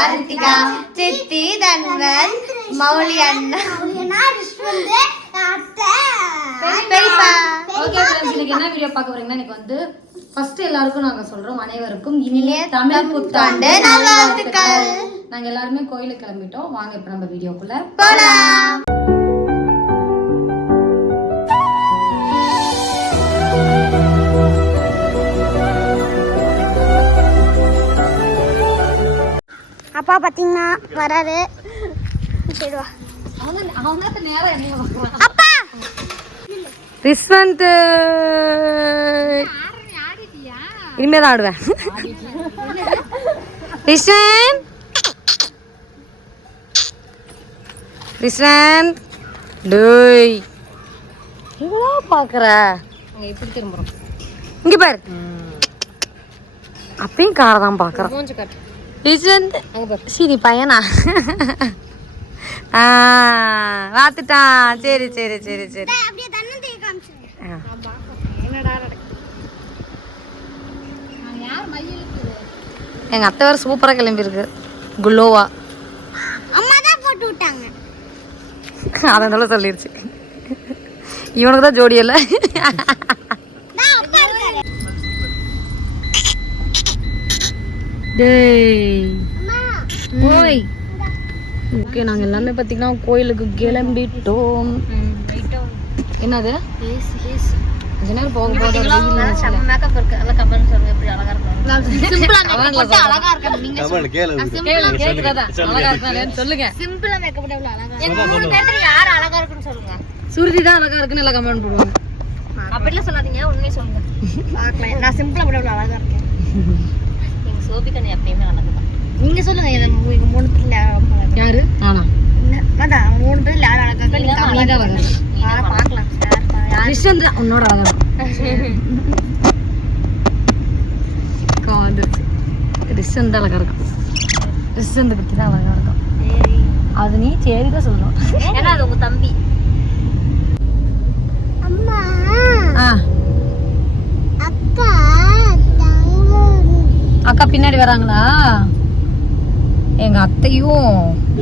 ஷோபிகா ரித்திகா சித்தி தன்வன் மௌலி அண்ணா. பெரியப்பா. Okay friends இன்னைக்கு என்ன வீடியோ பார்க்க போறீங்கன்னா இன்னைக்கு வந்து ஃபர்ஸ்ட் எல்லாருக்கும் நாங்க சொல்றோம் அனைவருக்கும். இனிய தமிழ் புத்தாண்டு புத்தாண்டு நல்வாழ்த்துக்கள். நாங்க எல்லாருமே கோயிலுக்கு கிளம்பிட்டோம். வாங்க இப்ப நம்ம வீடியோக்குள்ள போலாம். அப்பா பார்த்தீங்கன்னா வராரு. சரி வா. அவங்க அவங்க நேரம் என்ன பார்க்கறாங்க அப்பா! ரிஸ்வந்த் இனிமே தான் ஆடுவேன். ரிஸ்வந்த் ரிஸ்வந்த் டேய். இவ்வளோ பார்க்குற? எப்படி திரும்புறோம். இங்க பாரு. அப்பயும் காரை தான் பார்க்குறோம் மூஞ்சி பாரு சரி பையனா? ஆ பார்த்துட்டான் சரி சரி சரி சரி. அப்படியே தன்னந்தைய காமிச்சிருங்க ஆ. என்னடா நடக்குது நாங்க யார் மையில் எங்க அத்தை வேற சூப்பரா கிளம்பி இருக்கு குளோவா அம்மா தான் போட்டு விட்டாங்க. அதனால சொல்லிருச்சு. இவனுக்கு தான் ஜோடி இல்ல. டேய். அம்மா ஓய் ஓகே நாங்க எல்லாமே பாத்தீங்கன்னா கோயிலுக்கு கிளம்பிட்டோம். என்னது? நேரம் போக போக. மேக்கப் இருக்கு. எல்லாம் கமெண்ட் சொல்லுங்க எப்படி அழகா இருக்கும் சிம்பிளா மேக்கப் போட்டு அழகா இருக்க. நீங்க? அழகா இருக்கானேன்னு சொல்லுங்க. சிம்பிளா மேக்கப் போட்டு எவ்வளவு அழகா எங்க மூணு பேர்ல யார் அழகா இருக்குன்னு சொல்லுங்க. சுருதி தான் அழகா இருக்குன்னு எல்லாம் கமெண்ட் போடுவாங்க. அப்படிலாம் சொல்லாதீங்க உண்மையை சொல்லுங்க. பார்க்கலாம். நான் சிம்பிளா போட்டு எவ்வளவு அழகா இருக்கேன் சோபிகன் எப்பயுமே அழகு தான் நீங்க சொல்லுங்க இது மூணு யார்? அதான் மூணு பேர்ல யார் அழகா இருக்கா? நீங்க நீ தான் comment அழகா பண்ணுங்க. ஆ, பார்க்கலாம் சார் தான் உன்னோட அழகா வந்துருச்சு ரிஷந்த் அழகா இருக்கும் ரிஷந்த் பத்தி தான் அழகா இருக்கும் அது நீ சரி தான் சொல்லணும். ஏன்னா அது உங்க தம்பி அம்மா ஆ அப்பா தங்கம் அக்கா பின்னாடி வராங்களா? எங்க அத்தையும்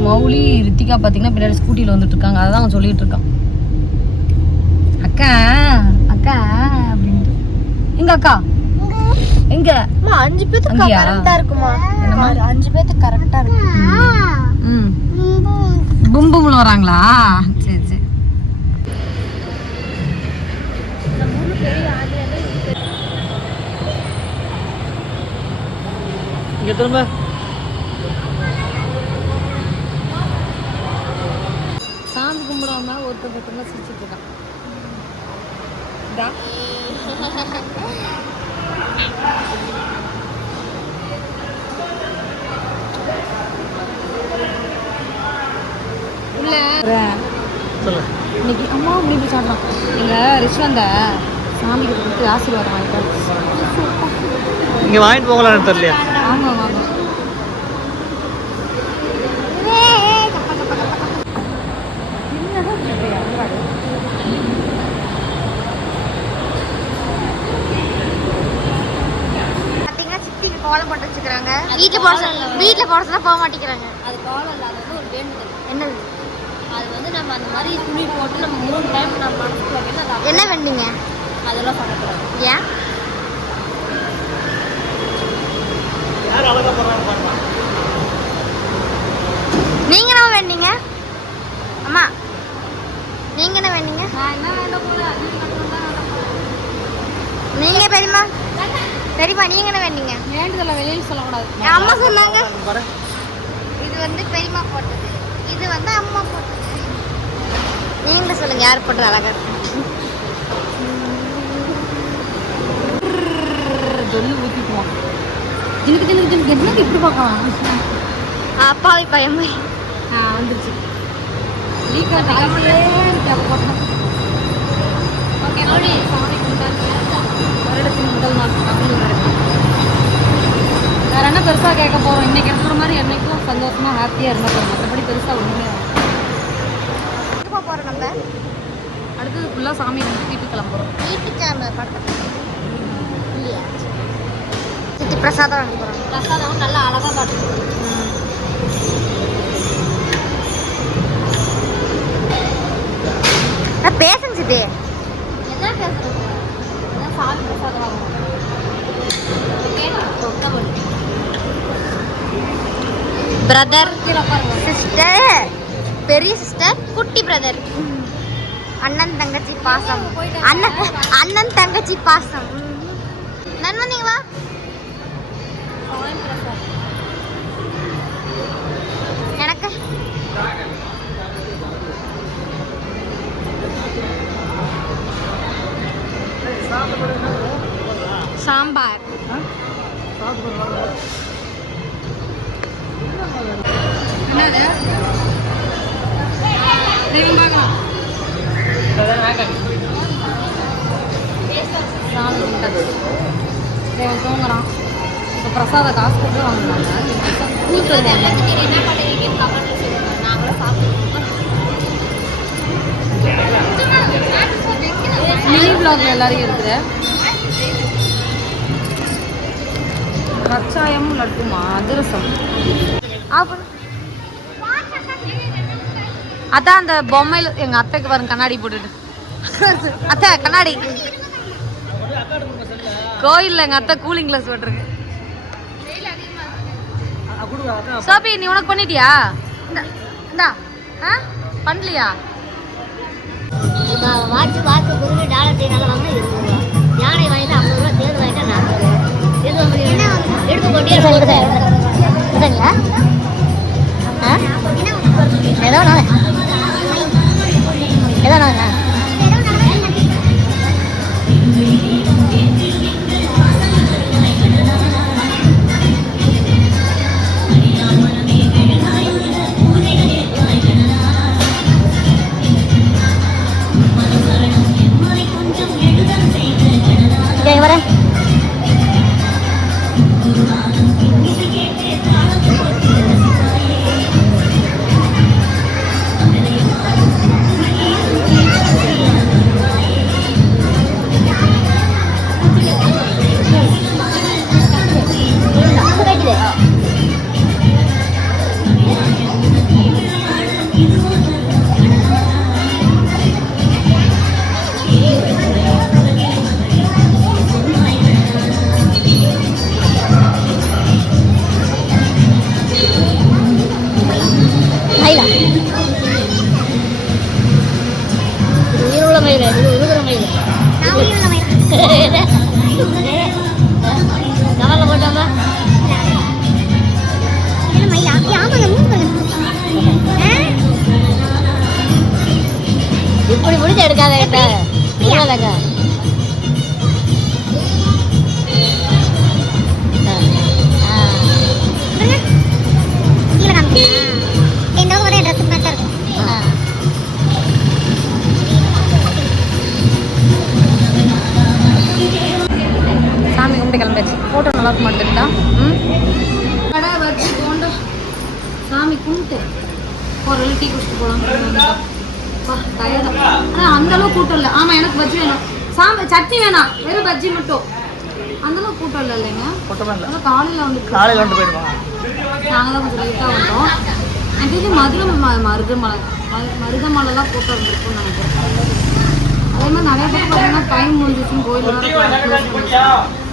மௌலி ரித்திகா பாத்தீங்கன்னா பின்னாடி ஸ்கூட்டில வந்துட்டு இருக்காங்க அதான் அவன் சொல்லிட்டு இருக்கான் அக்கா அக்கா அப்படின்ட்டு. எங்க அக்கா? எங்க? அம்மா, அஞ்சு பேத்துக்கு? கரெக்டா இருக்குமா? அஞ்சு பேத்துக்கு கரெக்டா இருக்கு. ம். பும் பும்ல வராங்களா? திரும்ப சாமி கும்பிடாம ஒருத்தர் ஒருத்தர் சிரிச்சிட்டு இருக்கான். இன்னைக்கு அம்மா முடிவு சாப்பிட்றான் எங்க ரிஷ்வந்த சாமிக்கு கொடுத்து ஆசீர்வாதம் வாங்கிட்டு இங்க வாங்கிட்டு போகலான்னு தெரியல ஆமா ஆமா பாத்தீங்கன்னா சித்திக்கு கோலம் போட்டு வச்சுக்கிறாங்க. வீட்டுல போட சொன்னா- வீட்டுல போட சொன்னா போக மாட்டேங்கிறாங்க. அது கோலம் இல்லாத வந்து ஒரு வேண்டுதல் என்னது? அது வந்து நம்ம அந்த மாதிரி துணி போட்டு நம்ம மூணு டைம் நம்ம மனசுக்கு வைக்கணும் அது என்ன வேண்டீங்க? அதெல்லாம் பண்ணக்கூடாது ஏன்? யார் அழகா போறாங்க பாருங்க. நீங்க என்ன வேண்டீங்க? அம்மா நீங்க என்ன வேண்டீங்க? நான் என்ன வேண்ட நீ மட்டும் தான் நீங்க பெரியம்மா. பெரியம்மா நீங்க என்ன வேண்டீங்க வேண்டுதலை வெளியில் சொல்லக்கூடாது. என் அம்மா சொன்னாங்க. இது வந்து பெரியம்மா போட்டது. இது வந்து அம்மா போட்டது. நீங்களே சொல்லுங்க யார் போட்டது அழகா சொல்லி ஊற்றிக்குவான் எனக்கு எனக்கு எனக்கு என்னது இப்படி பார்க்கலாம்? அப்பாவி பயமே ஆ வந்துருச்சு. லீக்கா நாளைக்கே ஓகே சாமி கும்பிட்டாச்சு வருடத்தின் முதல் நாள் அப்படின்னு இருக்கு வேற என்ன பெருசாக கேட்க போகிறோம் இன்னைக்கு இருக்கிற மாதிரி என்னைக்கும் சந்தோஷமா ஹாப்பியாக இருந்தால் போதும். மற்றபடி பெருசாக ஒன்றுமே எங்க போறோம் நம்ம? அடுத்தது ஃபுல்லாக சாமி கும்பிட்டு வீட்டுக்கு கிளம்புறோம். வீட்டுக்கு அந்த படத்தை இல்லையா? சித்தி பிரசாதம் வாங்க பிரசாதம் நல்லா அழகா காட்டும் பேசுங்க சித்தி. என்ன பேசுறது? பிரசாதம் வாங்கணும் பிரதர் சிஸ்டர் பெரிய சிஸ்டர் குட்டி பிரதர் அண்ணன் தங்கச்சி பாசம். அண்ணன் அண்ணன் தங்கச்சி பாசம். நண்பன் நீங்க வா எனக்கு சாம்பார். என்னது? தெய்வம் பார்க்கலாம் சாமி கும்பிட்டது தெய்வம் தூங்குறான். இப்போ பிரசாத காசு கொடுத்து வாங்கினாங்க கூட்டு என்ன பண்ணுவீங்கன்னு கமெண்ட்ல சொல்லுங்க. நாங்களும் சாப்பிடுவோம் மினி பிளாக்ல எல்லாரும் இருக்குது. கச்சாயமும் லட்டுமா அதிரசம். அதான் அந்த பொம்மையில எங்க அத்தைக்கு பாருங்க கண்ணாடி போட்டுட்டு. அத்தை கண்ணாடி. கோயில்ல எங்க அத்தை கூலிங் கிளாஸ் போட்டிருக்கு. சோபி நீ உனக்கு பண்ணிட்டியா? இந்தா, இந்தா. ஆ? பண்ணலையா? வாட்சி வாட்ச் குருவி டாலர் டீனால வாங்கினா இருபது ரூபா. யானை வாங்கினா ஐம்பது ரூபா தேர்வு வாங்கினா நாற்பது ரூபா. எது எடுத்து கொண்டே இங்கே வரேன் இப்படி முடிச்சு எடுக்காத கிட்ட இல்லைக்கா சாமி கும்பிட்டு கிளம்பியாச்சு. ஃபோட்டோ நல்லா இருக்க மாட்டேன்டா ம்? கடை வச்சு போண்டா. சாமி கும்பிட்டு. ஒரு டீ குடிச்சிட்டு போகலாம் ஆனால் அந்த அளவுக்கு கூட்டம் இல்லை. ஆமாம் எனக்கு பஜ்ஜி வேணும். சாமி சட்னி வேணாம். வெறும் பஜ்ஜி மட்டும். அந்த அளவுக்கு கூட்டம் இல்லை இல்லைங்க. கூட்டமா காலையில் வந்து காலையில் வந்துட்டு போயிடுவாங்க நாங்கள் தான் கொஞ்சம் லைட்டாக வந்தோம் எனக்கு மதுரை ம- மருதமலை மரு- மருதமலைலாம் கூட்டம் இருந்திருக்கும்னு நினைக்கிறேன். அதே மாதிரி நிறைய பேர் பார்த்தீங்கன்னா டைம் முடிஞ்சிச்சுன்னு கோயில்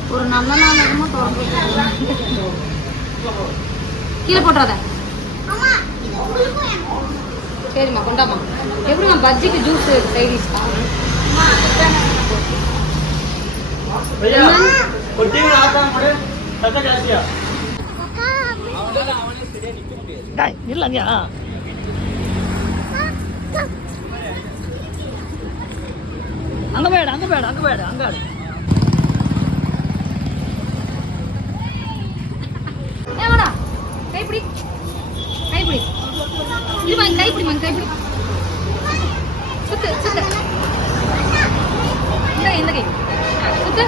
ஒரு நல்ல நாள் என்னமோ திறந்து. கீழே போட்டுறாத. சரிம்மா கொண்டாம்மா. எப்படிம்மா பஜ்ஜிக்கு ஜூஸ் சைடிஸ் இல்லைங்க அங்க போயிடு அங்க போயிடு அங்க போயிடு அங்க இருமா கைப்பிடி மங்க கைப்பிடி சுத்து சுத்து இந்த கை இந்த கை ஆ, சுத்து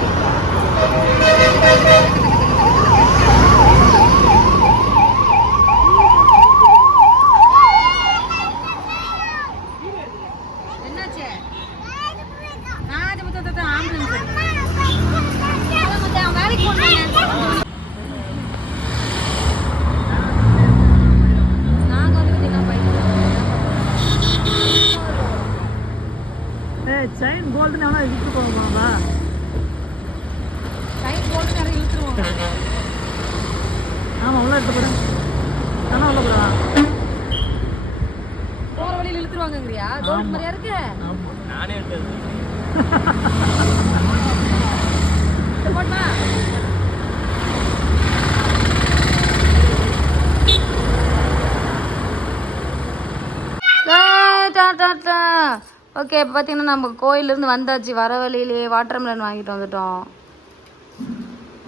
உள்ள எடுத்து போடு தானே உள்ள போடா போற வழியில இழுத்துருவாங்கங்கறியா? தோல்ட் மாதிரியா இருக்கு? நானே எடுத்தது இது போட்டா ஓகே இப்போ பார்த்தீங்கன்னா நம்ம கோயிலேருந்து வந்தாச்சு. வர வழியிலேயே வாட்டர் மெலன் வாங்கிட்டு வந்துட்டோம்.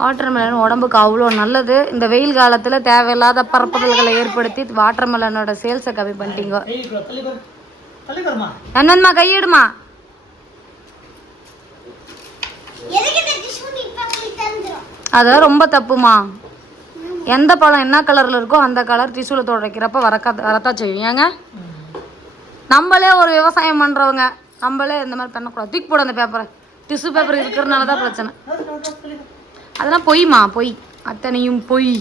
வாட்டர்மெலன் உடம்புக்கு அவ்வளோ நல்லது. இந்த வெயில் காலத்தில் தேவையில்லாத பரப்புதல்களை ஏற்படுத்தி வாட்டர்மெலனோட சேல்ஸை கம்மி பண்ணிட்டீங்க. என்னன்மா கையிடுமா? அதான் ரொம்ப தப்புமா? எந்த பழம் என்ன கலரில் இருக்கோ அந்த கலர் டிஷ்யூவில் துடைக்கிறப்ப வரக்கா வரத்தான் செய்யும். ஏங்க? நம்மளே ஒரு விவசாயம் பண்ணுறவங்க நம்மளே இந்த மாதிரி பண்ணக்கூடாது. தூக்கி போடு அந்த பேப்பரை டிஷ்யூ பேப்பர் இருக்கிறனால தான் பிரச்சனை. அதெல்லாம் பொய்மா பொய். அத்தனையும் பொய்.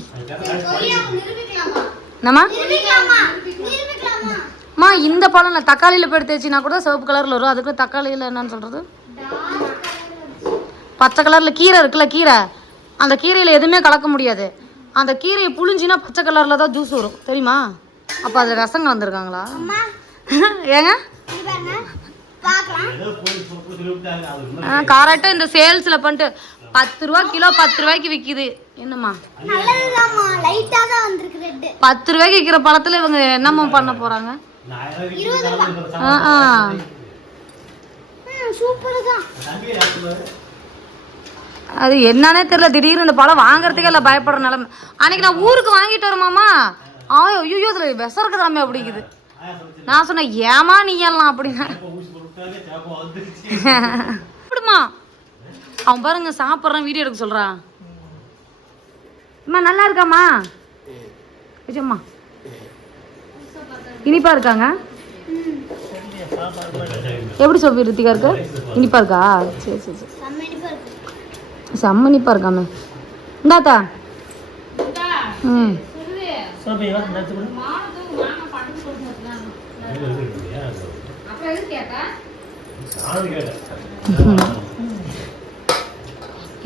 என்னம்மா? அம்மா இந்த பழம் இல்லை தக்காளியில் போய் எடுத்து வச்சுனா கூட சிவப்பு கலரில் வரும். அதுக்கு தக்காளியில் என்னன்னு சொல்கிறது பச்சை கலரில் கீரை இருக்குல்ல கீரை. அந்த கீரையில் எதுவுமே கலக்க முடியாது. அந்த கீரையை புழிஞ்சினா பச்சை கலரில் தான் ஜூஸ் வரும். தெரியுமா? அப்போ அதில் ரசங்க வந்திருக்காங்களா ஏங்க? கரெக்டாக இந்த சேல்ஸில் பண்ணிட்டு பத்து ரூபா கிலோ பத்து ரூபாய்க்கு விற்கிது என்னம்மா? பத்து ரூபாய்க்கு விற்கிற பழத்தில் இவங்க என்னம்மா பண்ண போகிறாங்க ஆ ஆ. அது என்னன்னே தெரியல. திடீர்னு இந்த பழம் வாங்குறதுக்கே இல்லை பயப்படுற நிலைமை. அன்னைக்கு நான் ஊருக்கு வாங்கிட்டு வரமாமா ஆ ஐயோ இதில் விஷம் இருக்குதாமே அப்படிங்குது. நான் சொன்னேன் ஏமா நீ எல்லாம் அப்படின்னா? அப்படிமா அவன் பாருங்க சாப்பிட்றான் வீடியோ எடுக்க சொல்றான் அம்மா நல்லா இருக்காம்மா? விஜயம்மா இனிப்பா இருக்காங்க? எப்படி சொல்லி ரித்திகா இருக்கு? இனிப்பா இருக்கா? சரி சரி சரி. செம்ம இனிப்பா இருக்காமே. இந்தாத்தா. ம். சோபி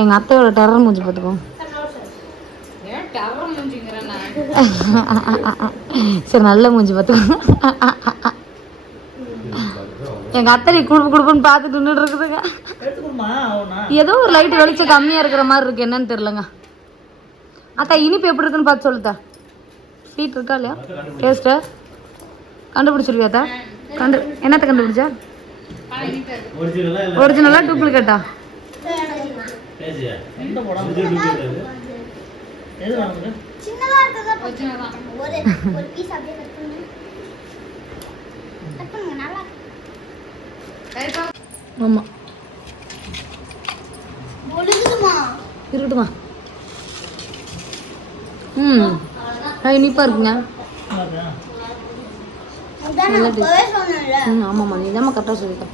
எங்கள் எங்க அத்தையோட டெரர் மூஞ்சி பார்த்துக்கோ. சரி நல்ல மூஞ்சி பார்த்துக்கோ. எங்க அத்தை குடுப்பு குடுப்புன்னு பார்த்துட்டு நின்றுட்டு இருக்குதுங்க. ஏதோ ஒரு லைட் வெளிச்சம் கம்மியா இருக்கிற மாதிரி இருக்கு என்னன்னு தெரியலங்க. அத்தா இனிப்பு எப்படி இருக்குன்னு பார்த்து சொல்லுதா ஸ்வீட் இருக்கா இல்லையா? டேஸ்ட்டு கண்டுபிடிச்சிருவியா அத்தா? கண்டு என்னத்தை கண்டுபிடிச்சா? ஒரிஜினலா டூப்ளிகேட்டா பேசியா? எந்த படம் எது வாங்குது சின்னதா இருக்கதா ஒரு ஒரு பீஸ் அப்படியே கட் பண்ணுங்க. கட் பண்ணுங்க நல்லா ஆமாம் ஒழுகுதுமா இருக்கட்டுமா ம். அது இனிப்பாக இருக்குங்க ஆமாம்மா நீ தான் கரெக்டாக சொல்லிட்டேன்